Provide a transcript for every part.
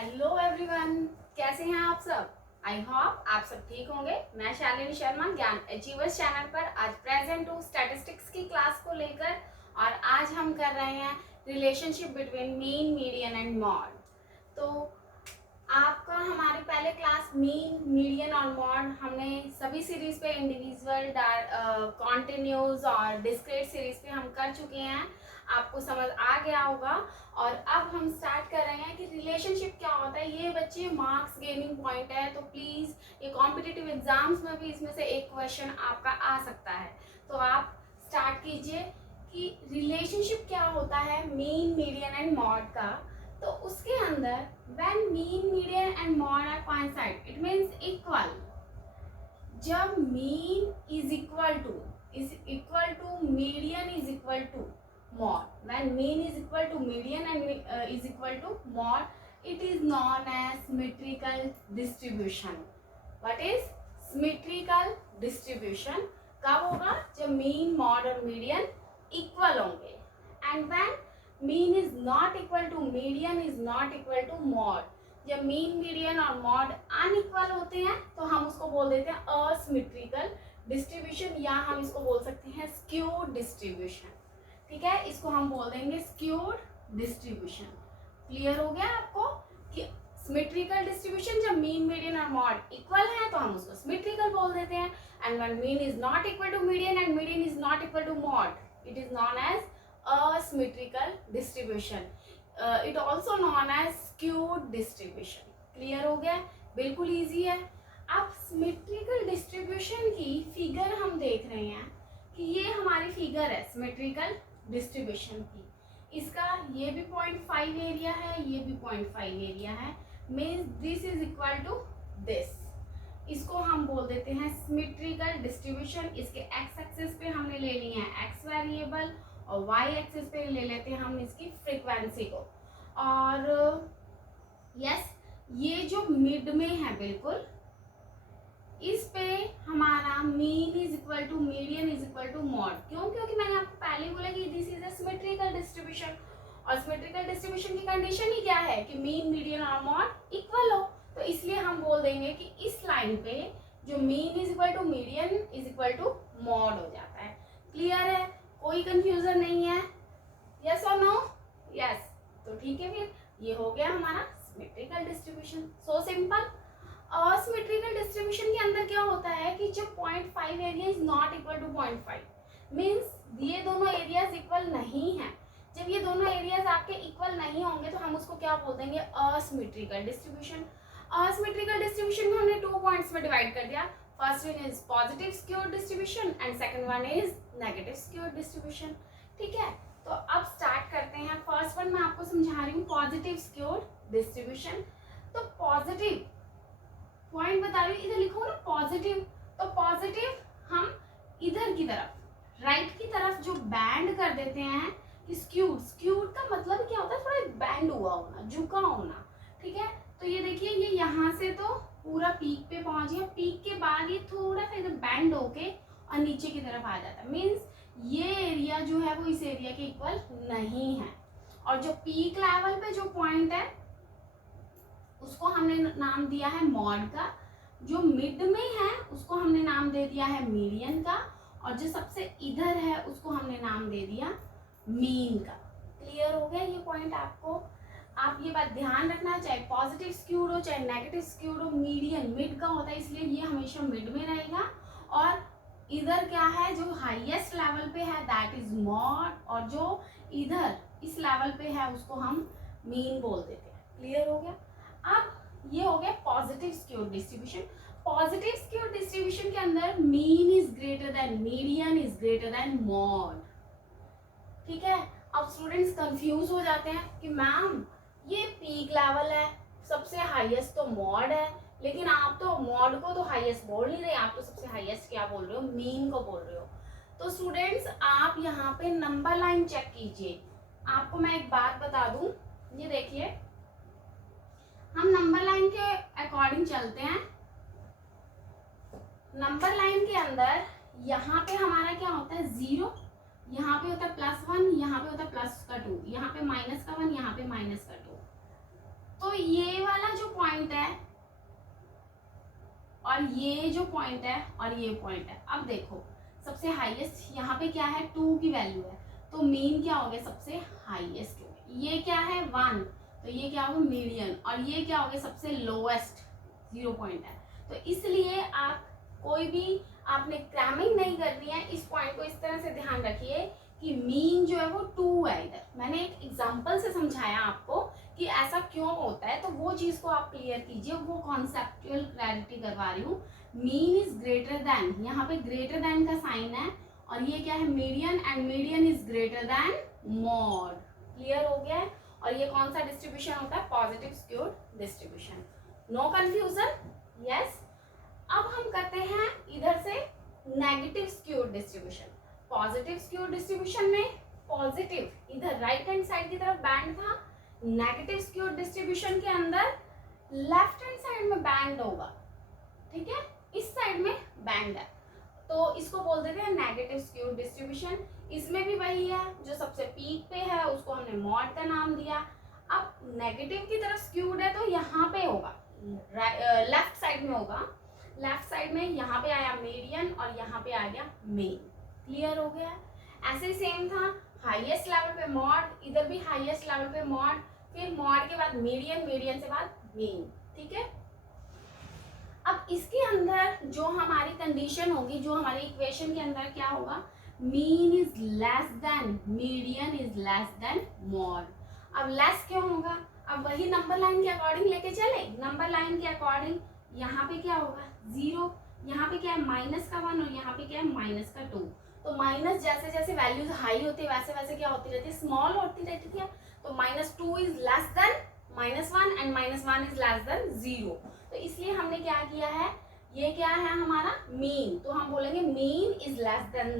Hello everyone, कैसे हैं आप सब। आई होप आप सब ठीक होंगे। मैं शालिनी शर्मा ज्ञान अचीवर्स चैनल पर आज प्रेजेंट हूँ स्टैटिस्टिक्स की क्लास को लेकर। और आज हम कर रहे हैं relationship between mean, median and mod. तो आपका हमारी पहले क्लास मीन, मीडियन और मॉड हमने सभी सीरीज पे इंडिविजुअल, कॉन्टिन्यूज और डिस्क्रीट सीरीज पे हम कर चुके हैं। आपको समझ आ गया होगा। और अब हम स्टार्ट कर रहे हैं कि रिलेशनशिप क्या होता है। ये बच्चे मार्क्स गेनिंग पॉइंट है, तो प्लीज ये कॉम्पिटिटिव एग्जाम्स में भी इसमें से एक क्वेश्चन आपका आ सकता है। तो आप स्टार्ट कीजिए कि रिलेशनशिप क्या होता है मीन, मीडियन एंड मॉड का। तो उसके अंदर when mean, median and mod are coincide, it means equal। जब mean is equal to median is equal to mod, when mean is equal to median and is equal to mod, it is known as symmetrical distribution। what is symmetrical distribution? कब होगा? जब mean, mod और median equal होंगे। and when mean is not equal to median is not equal to mod, जब mean, median और mod unequal होते हैं तो हम उसको बोल देते हैं असिमेट्रिकल डिस्ट्रीब्यूशन, या हम इसको बोल सकते हैं स्क्यूड डिस्ट्रीब्यूशन। ठीक है, इसको हम बोल देंगे स्क्यूड डिस्ट्रीब्यूशन। क्लियर हो गया आपको कि सिमेट्रिकल डिस्ट्रीब्यूशन जब मीन, मीडियन और मॉड इक्वल है तो हम उसको सिमेट्रिकल बोल देते हैं। And when mean is not equal to median and median is not equal to mode, it is known as asymmetrical distribution, it also known as skewed distribution। Clear हो गया? बिल्कुल इजी है। अब सिमेट्रिकल डिस्ट्रीब्यूशन की figure हम देख रहे हैं कि ये हमारी फिगर है सिमेट्रिकल डिस्ट्रीब्यूशन की। इसका ये भी 0.5 एरिया है, ये भी 0.5 एरिया है, means this is equal to this. इसको हम बोल देते हैं सिमेट्रिकल डिस्ट्रीब्यूशन। इसके एक्स एक्सिस पे हमने ले लिए हैं एक्स वेरिएबल और वाई एक्सिस पे ले लेते हैं हम इसकी फ्रीक्वेंसी को। और यस, ये जो मिड में है बिल्कुल, इस पे हमारा mean is equal to median is equal to mode. क्यों? क्योंकि मैंने आपको पहले ही बोला कि this is a symmetrical distribution. और सिमेट्रिकल डिस्ट्रीब्यूशन की कंडीशन ही क्या है कि मीन, मीडियन और मॉड इक्वल हो। तो इसलिए हम बोल देंगे कि इस लाइन पे जो mean is equal to median is equal to mode हो जाता है। क्लियर है? कोई कंफ्यूजन नहीं है? यस और नो? यस। तो ठीक है, फिर ये हो गया हमारा symmetrical distribution. So simple. Symmetrical distribution के अंदर क्या होता है कि जब 0.5 area is not equal to 0.5, means ये दोनों एरियाज इक्वल नहीं है। जब ये दोनों एरियाज आपके इक्वल नहीं होंगे तो हम उसको क्या बोल देंगे? Asymmetrical distribution. असिमेट्रिकल डिस्ट्रीब्यूशन को हमने 2 पॉइंट्स में डिवाइड कर दिया। First one is positive skewed distribution and second one is negative skewed distribution. ठीक है, तो अब स्टार्ट करते हैं। फर्स्ट वन मैं आपको समझा रही हूँ, पॉजिटिव स्क्यूड डिस्ट्रीब्यूशन। तो पॉजिटिव पॉइंट बता रही हूँ, इधर लिखो ना पॉजिटिव। तो पॉजिटिव हम इधर की तरफ, राइट की तरफ जो बैंड कर देते हैं कि स्क्यूड, स्क्यूड का मतलब क्या होता है? थोड़ा बैंड हुआ होना, झुका होना। ठीक है, तो ये देखिए, ये यहाँ से तो पूरा पीक पे पहुंच गया, पीक के बाद ये थोड़ा सा इधर बैंड होके और नीचे की तरफ आ जाता है। मीन्स ये एरिया जो है वो इस एरिया के इक्वल नहीं है। और जो पीक लेवल पे जो पॉइंट है उसको हमने नाम दिया है मॉड का, जो मिड में है उसको हमने नाम दे दिया है मीडियन का, और जो सबसे इधर है उसको हमने नाम दे दिया मीन का। क्लियर हो गया ये पॉइंट आपको? आप ये बात ध्यान रखना, चाहे पॉजिटिव स्क्यूड हो चाहे नेगेटिव स्क्यूड हो, मीडियन मिड का होता है, इसलिए ये हमेशा मिड में रहेगा। और इधर क्या है, जो हाईएस्ट लेवल पे है दैट इज मॉड, और जो इधर इस लेवल पे है उसको हम मीन बोल देते हैं। क्लियर हो गया? अब ये हो गया positive skewed distribution. Positive skewed distribution के अंदर mean is greater than median is greater than mod. ठीक है, अब स्टूडेंट्स कंफ्यूज हो जाते हैं कि मैम ये पीक लेवल है, सबसे हाईएस्ट तो मॉड है, लेकिन आप तो मॉड को तो हाईएस्ट बोल नहीं रहे, आप तो सबसे हाईएस्ट क्या बोल रहे हो? मीन को बोल रहे हो। तो स्टूडेंट्स आप यहाँ पे नंबर लाइन चेक कीजिए। आपको मैं एक बात बता दूं, ये देखिए, हम नंबर लाइन के अकॉर्डिंग चलते हैं। नंबर लाइन के अंदर यहाँ पे हमारा क्या होता है? 0, यहाँ पे होता है +1, यहाँ पे होता है +2, यहाँ पे -1, यहाँ पे -2। तो ये वाला जो पॉइंट है और ये जो पॉइंट है और ये पॉइंट है, अब देखो सबसे हाईएस्ट यहाँ पे क्या है, 2 की वैल्यू है, तो मीन क्या हो गया, सबसे हाईएस्ट हो गया। ये क्या है 1, तो ये क्या होगा मीडियन, और ये क्या हो गया सबसे लोएस्ट 0 पॉइंट है। तो इसलिए आप कोई भी आपने क्रैमिंग नहीं करनी है, इस पॉइंट को इस तरह से ध्यान रखिए कि मीन जो है वो 2 है इधर। मैंने एक एग्जांपल से समझाया आपको कि ऐसा क्यों होता है, तो वो चीज को आप क्लियर कीजिए, वो कॉन्सेप्चुअल क्लैरिटी करवा रही हूँ। मीन इज ग्रेटर देन, यहाँ पे ग्रेटर देन का साइन है, और ये क्या है median, and median is greater than mod. Clear हो गया है। और ये कौन सा डिस्ट्रीब्यूशन होता है, positive skewed distribution. No confusion, yes. अब हम करते हैं इधर से negative skewed distribution. Positive skewed distribution में पॉजिटिव इधर राइट हैंड साइड की तरफ बैंड था, नेगेटिव स्क्यूड डिस्ट्रीब्यूशन के अंदर लेफ्ट हैंड साइड में बैंड होगा, ठीक है, इस साइड में बैंड है, तो इसको बोल देते हैं नेगेटिव स्क्यूड डिस्ट्रीब्यूशन। इसमें भी वही है, जो सबसे पीक पे है उसको हमने मॉड का नाम दिया। अब नेगेटिव की तरफ स्क्यूड है तो यहाँ पे होगा, लेफ्ट साइड में होगा, लेफ्ट साइड में यहाँ पे आया मीडियन और यहाँ पे आ गया मेन। क्लियर हो गया। ऐसे ही सेम था, हाईएस्ट लेवल पे मॉड, इधर भी हाईएस्ट लेवल पे मॉड, फिर मॉड के बाद मीडियन, मीडियन से बाद मेन, ठीक है। अब इसके अंदर जो हमारी कंडीशन होगी, जो हमारी इक्वेशन के अंदर क्या होगा, mean is less than median is less than mod. अब लेस क्यों होगा, अब वही नंबर लाइन के अकॉर्डिंग लेके चले, नंबर लाइन के अकॉर्डिंग यहाँ पे क्या होगा 0, यहाँ पे क्या है -1 और यहाँ पे क्या है -2। तो माइनस जैसे जैसे वैल्यूज हाई होती है वैसे वैसे क्या होती रहती है, स्मॉल होती रहती है। तो -2 is less than -1 and -1 is less than 0। तो इसलिए हमने क्या किया है, ये क्या है हमारा मीन, तो हम बोलेंगे mean is less than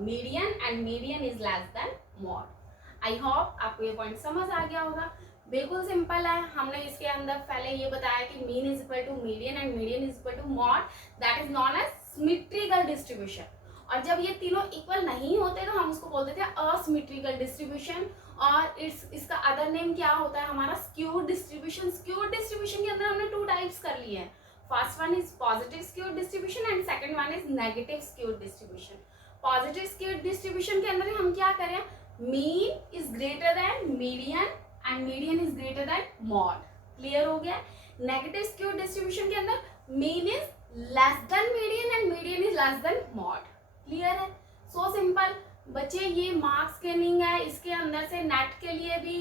median and median is less than mod. I hope आपको ये पॉइंट समझ आ गया होगा। बिल्कुल सिंपल है, हमने इसके अंदर पहले ये बताया कि mean is equal to median and median is equal to mode, that is known as symmetrical distribution. और जब ये तीनों इक्वल नहीं होते तो हम उसको बोलते थे असिमेट्रिकल डिस्ट्रीब्यूशन, और इसका अदर नेम क्या होता है हमारा, स्क्यूड डिस्ट्रीब्यूशन। स्क्यूड डिस्ट्रीब्यूशन के अंदर हमने 2 टाइप्स कर लिए हैं, first one is positive skewed distribution and second one is negative skewed distribution. Positive skewed distribution के अंदर हम क्या करें, mean is greater than median and median is greater than mod. Clear हो गया। नेगेटिव स्क्यूड डिस्ट्रीब्यूशन के अंदर mean is less than median and median is less than mod. Clear है, सो सिंपल। बच्चे ये मार्क्स स्कैनिंग है, इसके अंदर से नेट के लिए भी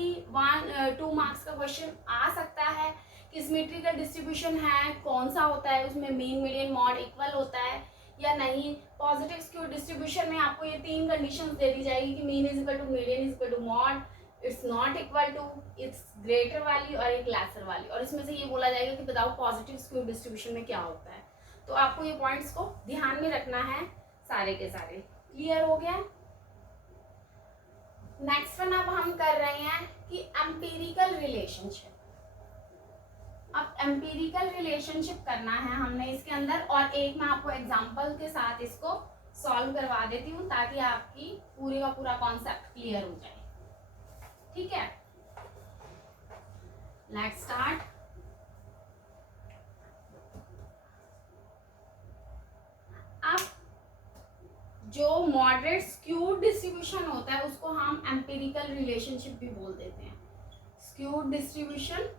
2 मार्क्स का क्वेश्चन आ सकता है कि सिमेट्रिकल डिस्ट्रीब्यूशन है कौन सा होता है, उसमें मीन मीडियन मॉड इक्वल होता है या नहीं। पॉजिटिव स्क्यूड डिस्ट्रीब्यूशन में आपको ये 3 कंडीशंस दे दी जाएगी कि mean is equal to median is equal to mode, it's not equal to, it's greater वाली और एक लेसर वाली, और इसमें से ये बोला जाएगा कि बताओ पॉजिटिव स्क्यूड डिस्ट्रीब्यूशन में क्या होता है। तो आपको ये पॉइंट्स को ध्यान में रखना है सारे के सारे। क्लियर हो गया। नेक्स्ट वन अब हम कर रहे हैं कि एम्पिरिकल रिलेशनशिप। अब एम्पिरिकल रिलेशनशिप करना है हमने इसके अंदर, और एक मैं आपको एग्जांपल के साथ इसको सॉल्व करवा देती हूँ ताकि आपकी पूरे का पूरा कॉन्सेप्ट क्लियर हो जाए, ठीक है। Let's start. अब जो मॉडरेट स्क्यूड डिस्ट्रीब्यूशन होता है उसको हम एम्पिरिकल रिलेशनशिप भी बोल देते हैं। स्क्यूड डिस्ट्रीब्यूशन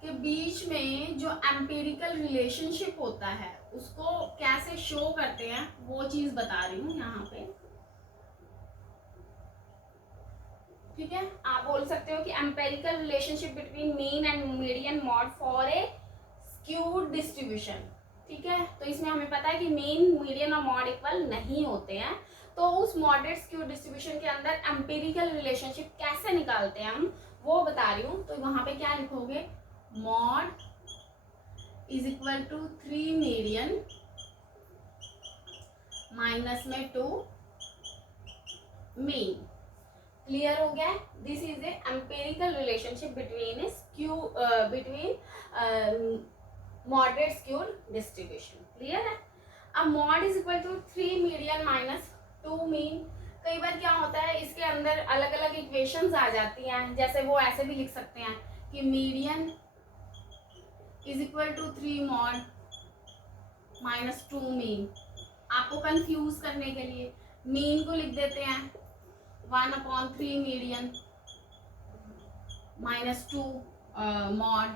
के बीच में जो एम्पिरिकल रिलेशनशिप होता है उसको कैसे शो करते हैं वो चीज बता रही हूँ यहाँ पे, ठीक है। आप बोल सकते हो कि empirical relationship between mean and median mode for a skewed distribution, ठीक है। तो इसमें हमें पता है कि मीन मीडियन और मॉड इक्वल नहीं होते हैं, तो उस मॉडरेट स्क्यूड डिस्ट्रीब्यूशन के अंदर एम्पिरिकल रिलेशनशिप कैसे निकालते हैं हम वो बता रही हूँ। तो वहां पे क्या लिखोगे, mode is equal to 3 median minus में 2 मीन। क्लियर हो गया। This is a empirical relationship between moderate skewed distribution. Clear है। अब mode is equal to 3 median minus 2 mean कई बार क्या होता है इसके अंदर अलग अलग इक्वेशंस आ जाती हैं, जैसे वो ऐसे भी लिख सकते हैं कि median is equal to 3 mode minus 2 mean. आपको कंफ्यूज करने के लिए मीन को लिख देते हैं 1/3 मीडियन माइनस 2 मॉड,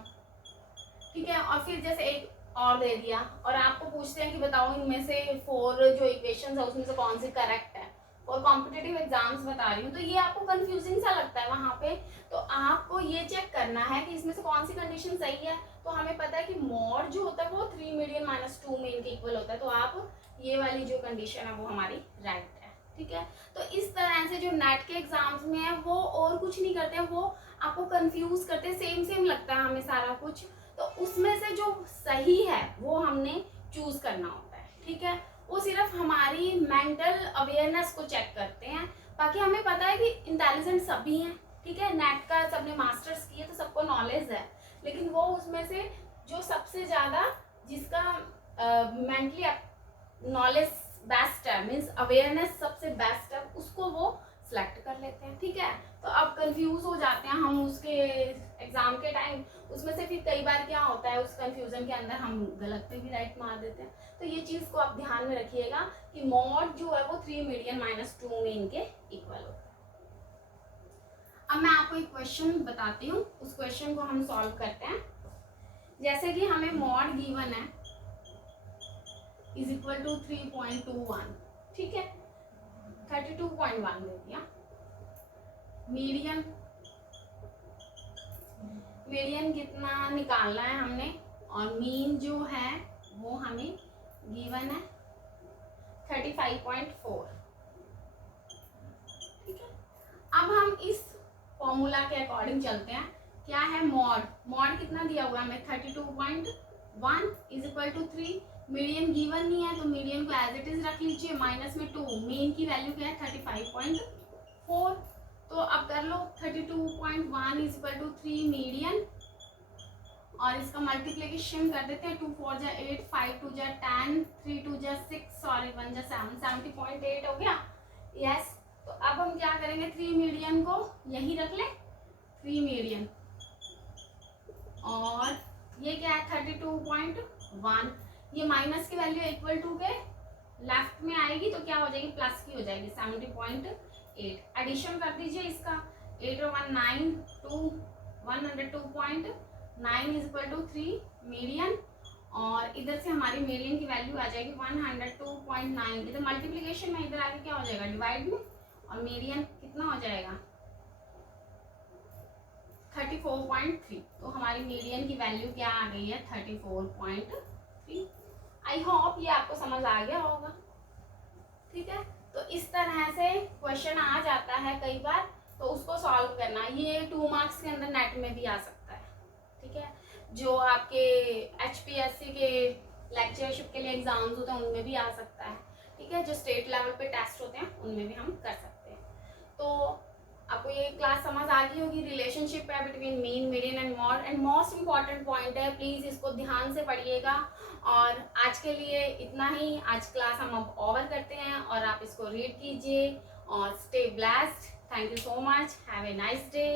ठीक है। और फिर जैसे एक और दे दिया और आपको पूछते हैं कि बताओ इनमें से 4 जो इक्वेशंस है उसमें से कौन सी करेक्ट है, और कॉम्पिटिटिव एग्जाम्स बता रही हूँ, तो ये आपको कंफ्यूजिंग सा लगता है वहाँ पे। तो आपको ये चेक करना है कि इसमें से कौन सी कंडीशन सही है। तो हमें पता है कि मॉड जो होता है वो 3 मीडियन माइनस 2 मीन के इक्वल होता है, तो आप ये वाली जो कंडीशन है वो हमारी राइट है, ठीक है। तो इस तरह से जो नेट के एग्जाम्स में है वो और कुछ नहीं करते हैं, वो आपको कंफ्यूज करते हैं, सेम सेम लगता है हमें सारा कुछ। तो उसमें से जो सही है वो हमने चूज करना होता है, ठीक है। वो सिर्फ हमारी मेंटल अवेयरनेस को चेक करते हैं। बाकी हमें पता है कि इंटेलिजेंट सभी हैं, ठीक है। नेट का सबने मास्टर्स किए तो सबको नॉलेज है, लेकिन वो उसमें से जो सबसे ज़्यादा जिसका मेंटली नॉलेज बेस्ट है, मीन्स अवेयरनेस सबसे बेस्ट है, उसको वो सिलेक्ट कर लेते हैं, ठीक है। तो अब कंफ्यूज हो जाते हैं हम उसके एग्जाम के टाइम, उसमें से फिर कई बार क्या होता है उस कंफ्यूजन के अंदर हम गलत पे भी राइट मार देते हैं। तो ये चीज़ को आप ध्यान में रखिएगा कि मॉड जो है वो 3 मीडियन माइनस 2 मीन के इक्वल होता है। अब मैं आपको एक क्वेश्चन बताती हूँ, उस क्वेश्चन को हम सॉल्व करते हैं। जैसे कि हमें मॉड गिवन है इज इक्वल टू 3.21, ठीक है, 32.1 दे दिया। मीडियन कितना निकालना है हमने, और मीन जो है वो हमें गिवन है 35.4, ठीक है। अब हम इस फॉर्मूला के अकॉर्डिंग चलते हैं। क्या है मॉड कितना दिया हुआ है हमें 32.1 is equal to 3। Median given नहीं है तो मीडियन को एज इट इज रख लीजिए, माइनस में 2, मीन की वैल्यू क्या है 35.4। तो अब कर लो 32.1 इज इक्वल टू 3 मीडियन, और इसका मल्टीप्लिकेशन कर देते हैं। 2 4 जा 8, 5 2 जा 10, 3 2 जा 6, सॉरी 1 जा 7, 70.8 हो गया। यस, तो अब हम क्या करेंगे, 3 मीडियन को यही रख लें, 3 मीडियन, और ये क्या है 32.1। ये माइनस की वैल्यू इक्वल टू के लेफ्ट में आएगी तो क्या हो जाएगी, प्लस की हो जाएगी 70.8। एडिशन कर दीजिए इसका, 8 और 1 9, 2 102.9 इज इक्वल टू 3 मीडियन, और इधर से हमारी मीडियन की वैल्यू आ जाएगी 102.9। इधर मल्टीप्लीकेशन में, इधर आगे क्या हो जाएगा डिवाइड में, और मीडियन कितना हो जाएगा 34.3। तो हमारी मीडियन की वैल्यू क्या आ गई है 34.3। आई होप ये आपको समझ आ गया होगा, ठीक है। तो इस तरह से क्वेश्चन आ जाता है कई बार, तो उसको सॉल्व करना, ये 2 मार्क्स के अंदर नेट में भी आ सकता है, ठीक है। जो आपके HPSC के लेक्चरशिप के लिए एग्जाम्स होते हैं उनमें भी आ सकता है, ठीक है। जो स्टेट लेवल पे टेस्ट होते हैं उनमें भी हम कर सकते हैं। तो आपको ये क्लास समझ आ गई होगी, रिलेशनशिप है between mean, median and mod, and most important point है, प्लीज़ इसको ध्यान से पढ़िएगा। और आज के लिए इतना ही, आज क्लास हम अब ओवर करते हैं, और आप इसको रीड कीजिए और stay blessed. Thank you so much, have a nice day,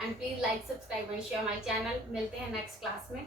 and please like, subscribe and share my channel. मिलते हैं नेक्स्ट क्लास में।